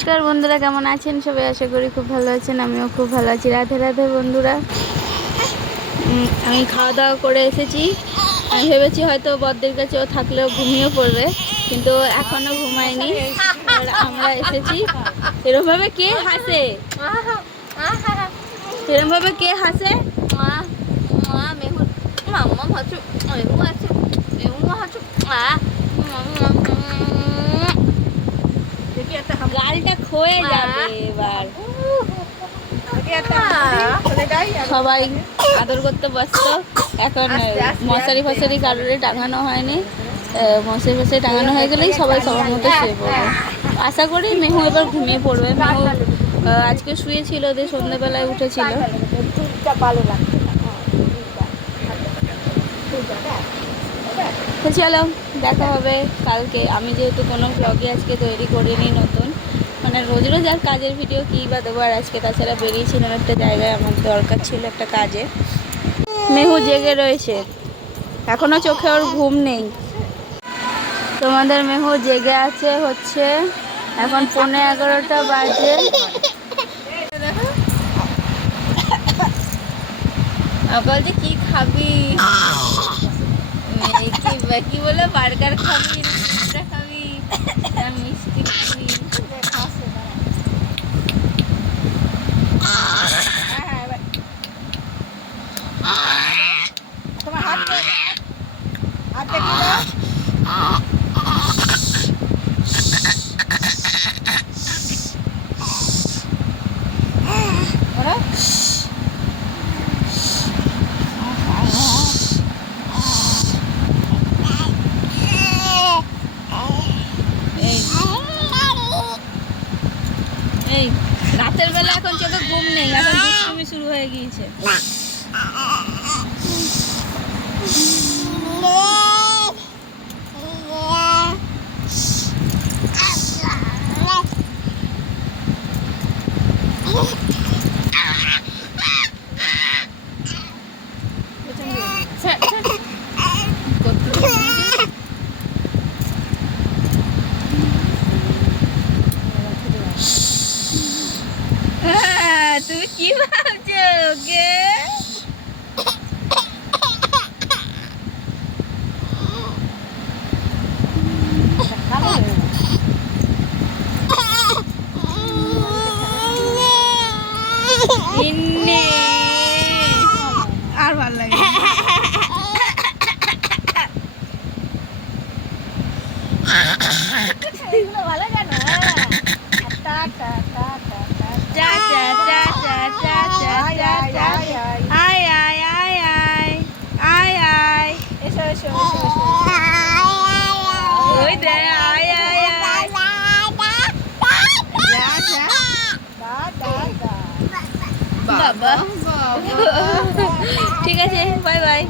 নমস্কার বন্ধুরা, কেমন আছেন সবাই? আশা করি খুব ভালো আছেন। আমিও খুব ভালো আছি। রাধে রাধে বন্ধুরা। আমি খাওয়া দাওয়া করে এসেছি। আমি ভেবেছি হয়তো বদ্দের কাছে ও থাকলেও ঘুমিয়ে পড়বে, কিন্তু এখনও ঘুমায়নি। আর আমরা এসেছি। এরমভাবে কে হাসে? এরমভাবে কে হাসে? গালটা ক্ষয়ে যাবে এবার। সবাই আদর করতে ব্যস্ত। এখন মশারি ফশারি কারোরে টাঙানো হয়নি। মশারি ফশারি টাঙানো হয়ে গেলেই সবাই সবার মতো শুয়ে পড়বে। আশা করি মেহু এবার ঘুমিয়ে পড়বে। মেহু আজকে শুয়েছিল, দিয়ে সন্ধ্যেবেলায় উঠেছিল। তো চলো দেখা হবে কালকে। আমি যেহেতু কোনো ব্লগে আজকে তৈরি করিনি নতুন, মানে রোজ রোজ আর কাজের ভিডিও কী বা দেবো। আর আজকে তাছাড়া বেরিয়েছিলাম একটা জায়গায়, আমার দরকার ছিল একটা কাজে। মেহু জেগে রয়েছে, এখনও চোখে ওর ঘুম নেই। তোমাদের মেহু জেগে আছে হচ্ছে এখন 11:15 বাজে। বলছে কি খাবি? কি বলে, বার্গার খাবি, পিৎজা খাবি, মিষ্টি খাবি? তোমার হাত দেখি না। এই রাতের বেলা এখন চোখে ঘুম নেই, এখন দুষ্টুমি শুরু হয়ে গিয়েছে। তুমি কি ভাবছো ওকে? আর ভাল লাগে ভালো কেন? বাবা ঠিক আছে, বাই বাই।